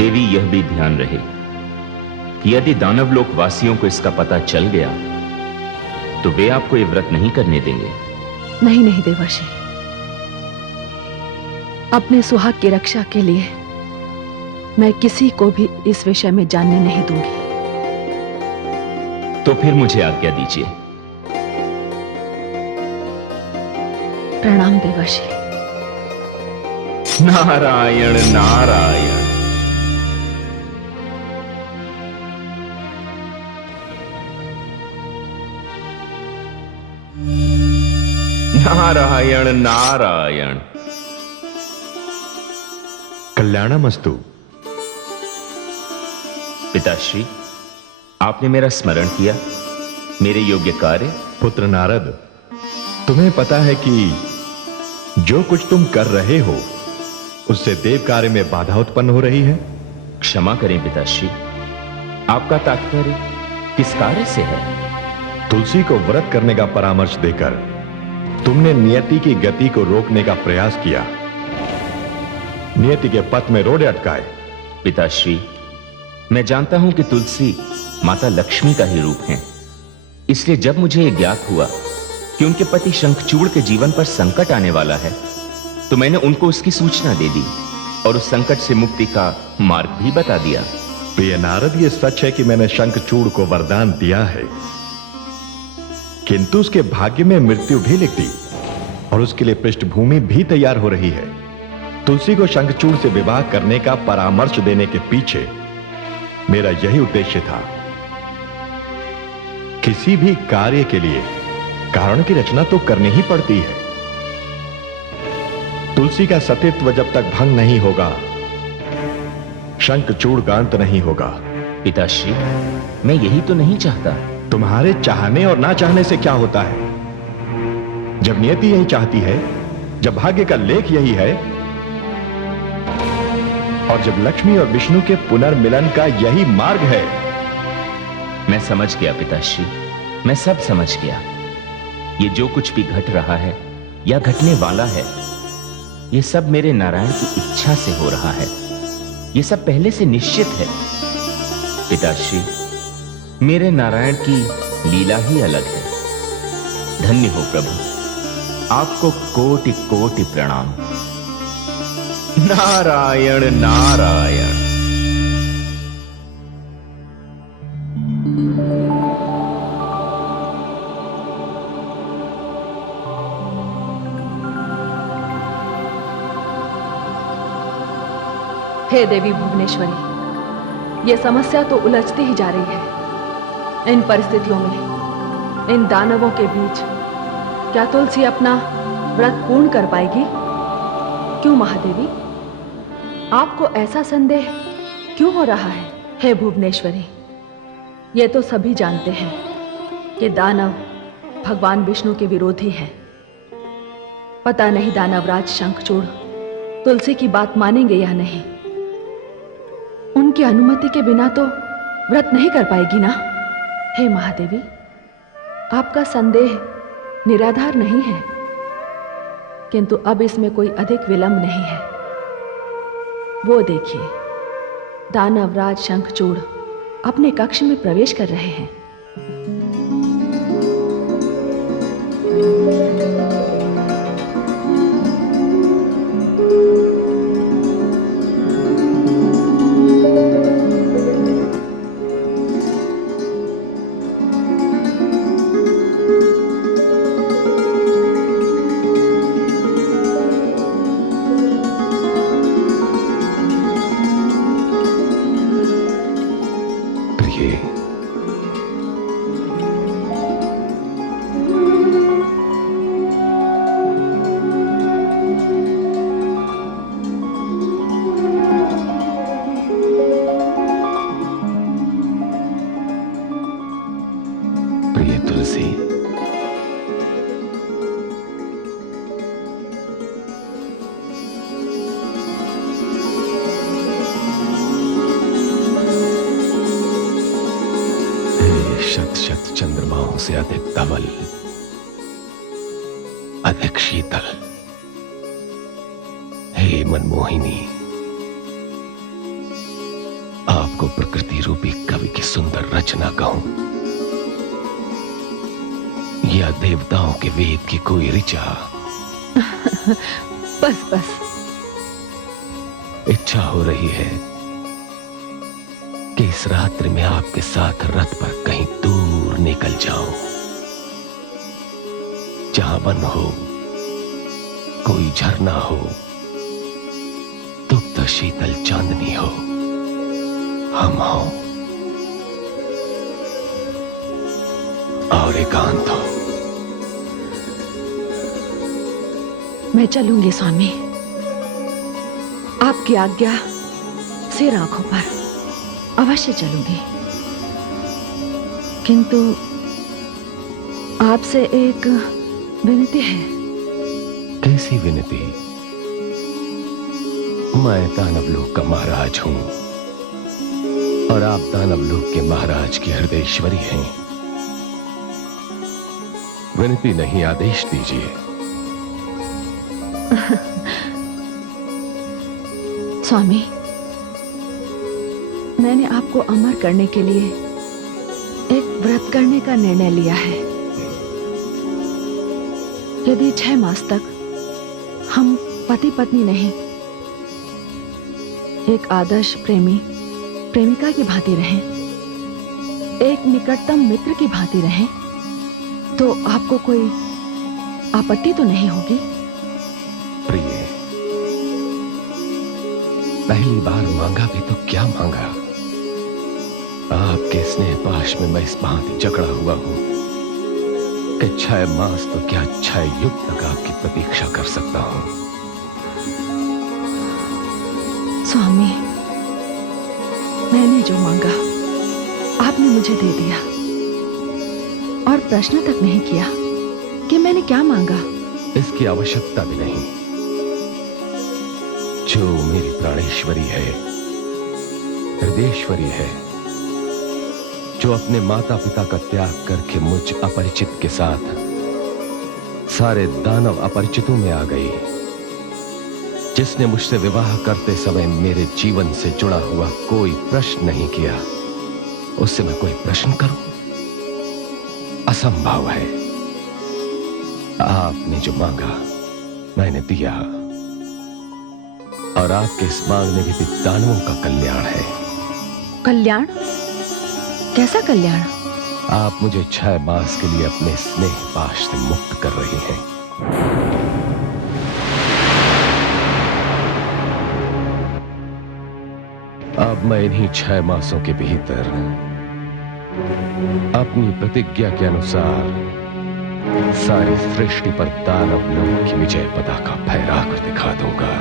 देवी यह भी ध्यान रहे कि यदि दानवलोक वासियों को इसका पता चल गया तो वे आपको ये व्रत नहीं करने देंगे। नहीं नहीं देवर्षि, अपने सुहाग की रक्षा के लिए मैं किसी को भी इस विषय में जानने नहीं दूंगी। तो फिर मुझे आज्ञा दीजिए। प्रणाम देवर्षि। नारायण नारायण। नारायण नारायण। कल्याणमस्तु। पिताश्री, आपने मेरा स्मरण किया, मेरे योग्य कार्य। पुत्र नारद, तुम्हें पता है कि जो कुछ तुम कर रहे हो उससे देव कार्य में बाधा उत्पन्न हो रही है। क्षमा करें पिताश्री, आपका तात्पर्य किस कार्य से है? तुलसी को व्रत करने का परामर्श देकर तुमने नियति की गति को रोकने का प्रयास किया, नियति के पथ में रोड़े अटकाए। पिताश्री, मैं जानता हूं कि तुलसी माता लक्ष्मी का ही रूप है, इसलिए जब मुझे यह ज्ञात हुआ कि उनके पति शंखचूड़ के जीवन पर संकट आने वाला है तो मैंने उनको उसकी सूचना दे दी और उस संकट से मुक्ति का मार्ग भी बता दिया। प्रिय नारद, यह सच है कि मैंने शंखचूड़ को वरदान दिया है, किंतु उसके भाग्य में मृत्यु भी लिख दी और उसके लिए पृष्ठभूमि भी तैयार हो रही है। तुलसी को शंखचूड़ से विवाह करने का परामर्श देने के पीछे मेरा यही उद्देश्य था। किसी भी कार्य के लिए कारण की रचना तो करनी ही पड़ती है। तुलसी का सतीत्व जब तक भंग नहीं होगा, शंखचूड़ का अंत नहीं होगा। पिताश्री, मैं यही तो नहीं चाहता। तुम्हारे चाहने और ना चाहने से क्या होता है? जब नियति यही चाहती है, जब भाग्य का लेख यही है और जब लक्ष्मी और विष्णु के पुनर्मिलन का यही मार्ग है। मैं समझ गया पिताश्री, मैं सब समझ गया। ये जो कुछ भी घट रहा है या घटने वाला है, ये सब मेरे नारायण की इच्छा से हो रहा है। ये सब पहले से निश्चित है। पिताश्री, मेरे नारायण की लीला ही अलग है। धन्य हो प्रभु, आपको कोटि कोटि प्रणाम। नारायण नारायण। हे देवी भुवनेश्वरी, ये समस्या तो उलझती ही जा रही है। इन परिस्थितियों में, इन दानवों के बीच क्या तुलसी अपना व्रत पूर्ण कर पाएगी? क्यों महादेवी, आपको ऐसा संदेह क्यों हो रहा है? हे भुवनेश्वरी, ये तो सभी जानते हैं कि दानव भगवान विष्णु के विरोधी हैं। पता नहीं दानवराज शंखचूड़ तुलसी की बात मानेंगे या नहीं। उनकी अनुमति के बिना तो व्रत नहीं कर पाएगी ना। हे महादेवी, आपका संदेह निराधार नहीं है, किंतु अब इसमें कोई अधिक विलंब नहीं है। वो देखिए, दानवराज शंखचूड़ अपने कक्ष में प्रवेश कर रहे हैं। प्रिय तुलसी, शत शत चंद्रमाओं से अधिक धवल, अधिक शीतल, हे मनमोहिनी, आपको प्रकृति रूपी कवि की सुंदर रचना कहूं या देवताओं के वेद की कोई ऋचा? बस बस। इच्छा हो रही है कि इस रात्रि में आपके साथ रथ पर कहीं दूर निकल जाऊं, जहां वन हो, कोई झरना हो, दुग्ध शीतल चांदनी हो, हम हो और एकांत हो। मैं चलूंगी स्वामी, आपकी आज्ञा सिर आंखों पर अवश्य चलूंगी, किंतु आपसे एक विनती है। कैसी विनती? मैं दानवलोक का महाराज हूं और आप दानवलोक के महाराज की हृदयेश्वरी हैं। विनती नहीं, आदेश दीजिए। स्वामी, मैंने आपको अमर करने के लिए एक व्रत करने का निर्णय लिया है। यदि 6 मास तक हम पति पत्नी नहीं, एक आदर्श प्रेमी प्रेमिका की भांति रहें, एक निकटतम मित्र की भांति रहें, तो आपको कोई आपत्ति तो नहीं होगी? प्रिय, पहली बार मांगा भी तो क्या मांगा? आपके स्नेह पाश में मैं इस भांति जकड़ा हुआ हूं कि 6 मास तो क्या 6 युग तक आपकी प्रतीक्षा कर सकता हूं। स्वामी, मैंने जो मांगा आपने मुझे दे दिया और प्रश्न तक नहीं किया कि मैंने क्या मांगा। इसकी आवश्यकता भी नहीं। जो मेरी प्राणेश्वरी है, हृदयेश्वरी है, जो अपने माता पिता का त्याग करके मुझ अपरिचित के साथ सारे दानव अपरिचितों में आ गई, जिसने मुझसे विवाह करते समय मेरे जीवन से जुड़ा हुआ कोई प्रश्न नहीं किया, उससे मैं कोई प्रश्न करूं? असंभव है। आपने जो मांगा मैंने दिया, और आपके इस मांगने में भी दानवों का कल्याण है। कल्याण? कैसा कल्याण? आप मुझे 6 मास के लिए अपने स्नेह पाश से मुक्त कर रही हैं। अब मैं इन्हीं 6 मासों के भीतर अपनी प्रतिज्ञा के अनुसार सारी सृष्टि पर दानव लोक की विजय पताका फहरा कर दिखा दूंगा।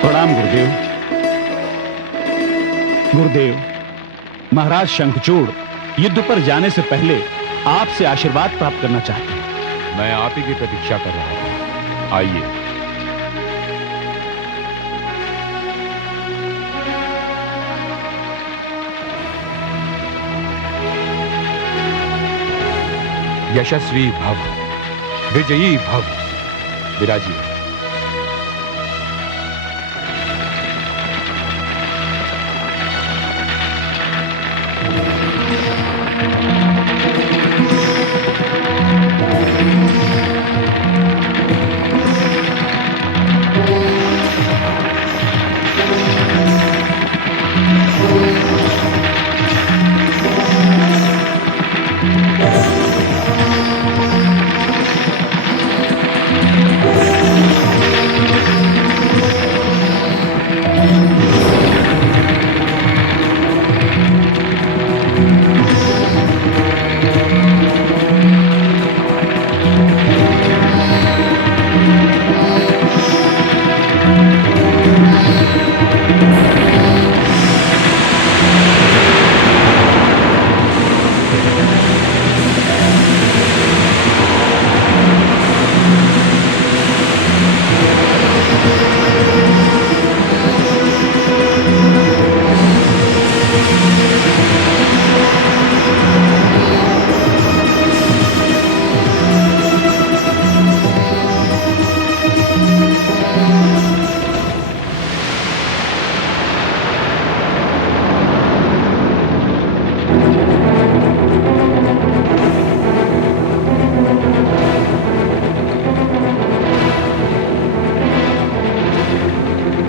प्रणाम गुरुदेव। गुरुदेव, महाराज शंखचूड़ युद्ध पर जाने से पहले आपसे आशीर्वाद प्राप्त करना चाहते हैं। मैं आप ही की प्रतीक्षा कर रहा हूं। आइए। यशस्वी भव, विजयी भव। विराजिए।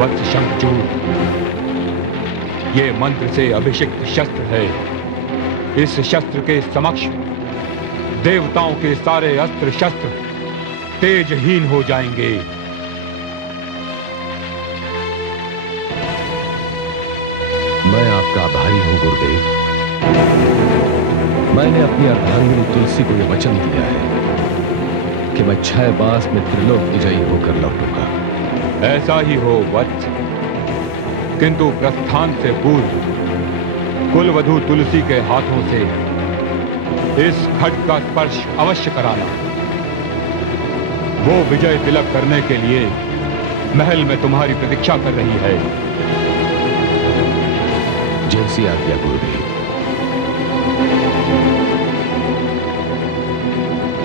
वत्स शंखचूड़, ये मंत्र से अभिषिक्त शस्त्र है। इस शस्त्र के समक्ष देवताओं के सारे अस्त्र शस्त्र तेजहीन हो जाएंगे। मैं आपका आभारी हूं गुरुदेव। मैंने अपनी अर्धांगिनी तुलसी को यह वचन दिया है कि मैं 6 मास में त्रिलोक विजयी होकर लौटूंगा। ऐसा ही हो वत्स, किंतु प्रस्थान से पूर्व कुलवधू तुलसी के हाथों से इस खड्ग का स्पर्श अवश्य कराना। वो विजय तिलक करने के लिए महल में तुम्हारी प्रतीक्षा कर रही है। जैसी आज्ञा गुरुदेव।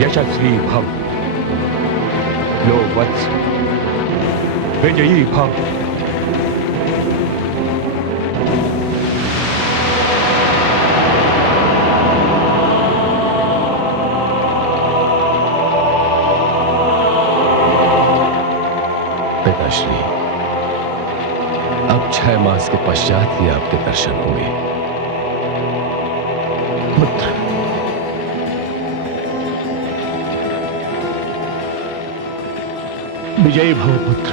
यशस्वी भव, लो वत्स, विजयी भव। पिताश्री, अब 6 मास के पश्चात ही आपके दर्शन होंगे। पुत्र, विजयी भव पुत्र।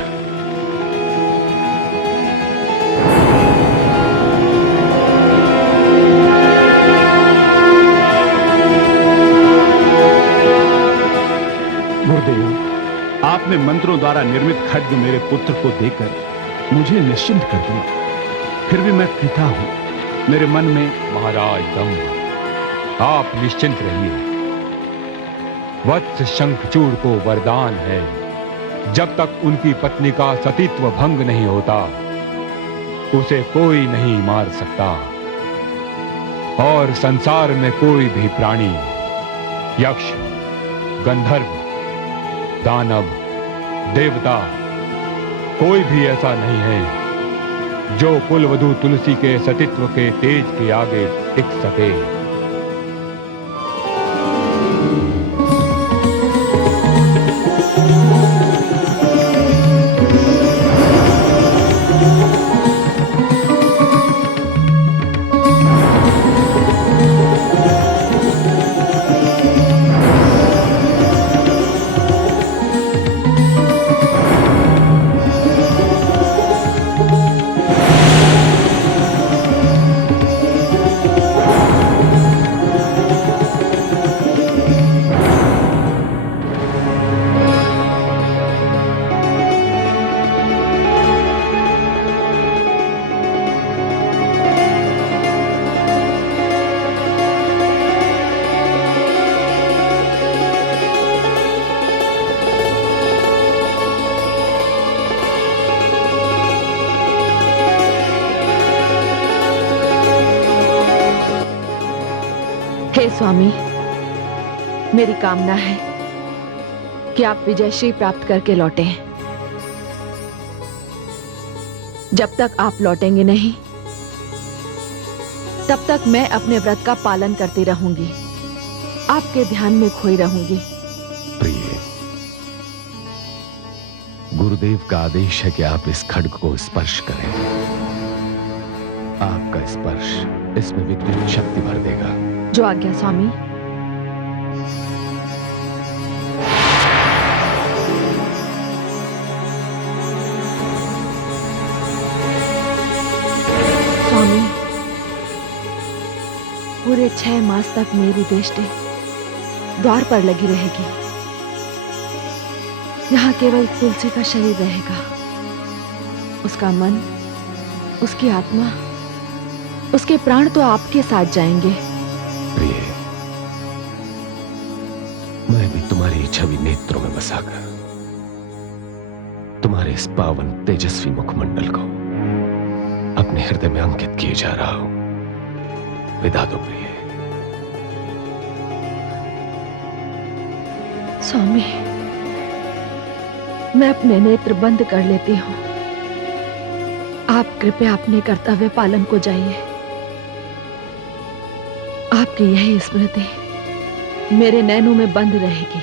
गुरुदेव, आपने मंत्रों द्वारा निर्मित खड्ग मेरे पुत्र को देकर मुझे निश्चिंत कर दिया। फिर भी मैं पिता हूं। मेरे मन में महाराज दम्भ, आप निश्चिंत रहिए। वत्स शंखचूड़ को वरदान है, जब तक उनकी पत्नी का सतीत्व भंग नहीं होता उसे कोई नहीं मार सकता। और संसार में कोई भी प्राणी, यक्ष, गंधर्व, दानव, देवता, कोई भी ऐसा नहीं है जो कुलवधू तुलसी के सतीत्व के तेज के आगे टिक सके। हे स्वामी, मेरी कामना है कि आप विजयश्री प्राप्त करके लौटें। जब तक आप लौटेंगे नहीं, तब तक मैं अपने व्रत का पालन करती रहूंगी, आपके ध्यान में खोई रहूंगी। प्रिय, गुरुदेव का आदेश है कि आप इस खड्ग को स्पर्श करें। आपका स्पर्श इसमें विद्युत शक्ति भर देगा। जो आज्ञा स्वामी। स्वामी, पूरे 6 मास तक मेरी दृष्टि द्वार पर लगी रहेगी। यहाँ केवल तुलसी का शरीर रहेगा। उसका मन, उसकी आत्मा, उसके प्राण तो आपके साथ जाएंगे। प्रिय, मैं भी तुम्हारी छवि नेत्रों में बसाकर तुम्हारे इस पावन तेजस्वी मुखमंडल को अपने हृदय में अंकित किए जा रहा हूं। विदा दो प्रिय। स्वामी, मैं अपने नेत्र बंद कर लेती हूं। आप कृपया अपने कर्तव्य पालन को जाइए। आपकी यही स्मृति मेरे नैनों में बंद रहेगी।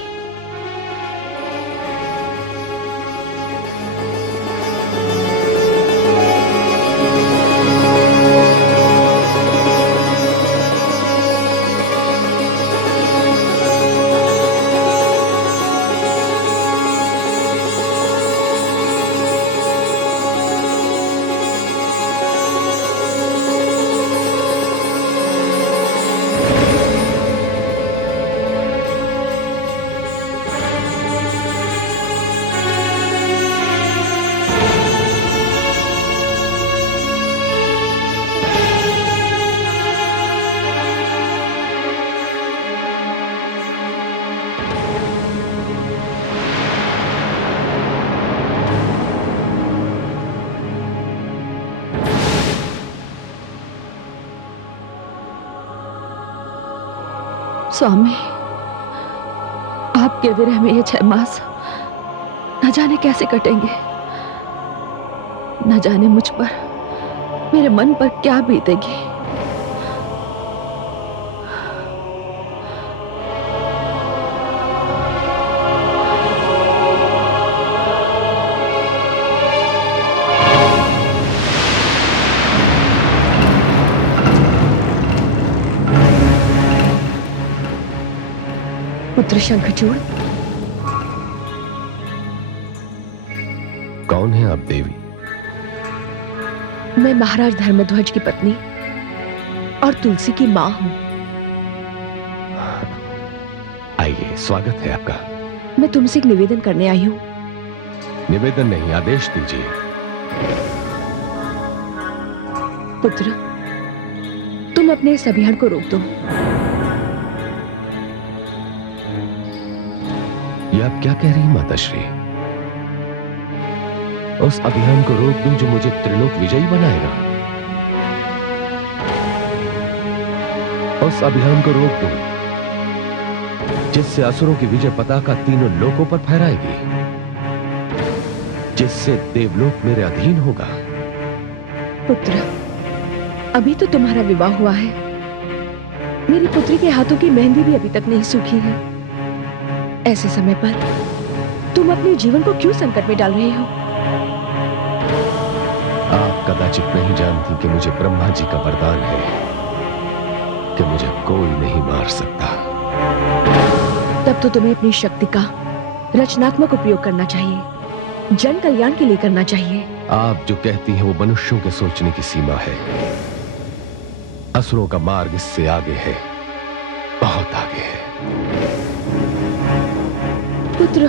स्वामी, आपके विरह में ये 6 मास न जाने कैसे कटेंगे। न जाने मुझ पर, मेरे मन पर क्या बीतेगी। पुत्र शंखचूड़, कौन है आप देवी? मैं महाराज धर्मध्वज की पत्नी और तुलसी की मां हूं। आइए, स्वागत है आपका। मैं तुमसे एक निवेदन करने आई हूं। निवेदन नहीं, आदेश दीजिए। पुत्र, तुम अपने इस अभियान को रोक दो। ये आप क्या कह रही हैं माताश्री? उस अभियान को रोक दूं जो मुझे त्रिलोक विजयी बनाएगा? उस अभियान को रोक दूं जिससे असुरों की विजय पताका तीनों लोकों पर फहराएगी, जिससे देवलोक मेरे अधीन होगा। पुत्र, अभी तो तुम्हारा विवाह हुआ है। मेरी पुत्री के हाथों की मेहंदी भी अभी तक नहीं सूखी है। ऐसे समय पर तुम अपने जीवन को क्यों संकट में डाल रहे हो? आप कदाचित नहीं जानती कि मुझे ब्रह्मा जी का वरदान है कि मुझे कोई नहीं मार सकता। तब तो तुम्हें अपनी शक्ति का रचनात्मक उपयोग करना चाहिए, जन कल्याण के लिए करना चाहिए। आप जो कहती हैं वो मनुष्यों के सोचने की सीमा है। असुरों का मार्ग इससे आगे है, बहुत आगे है। पुत्र,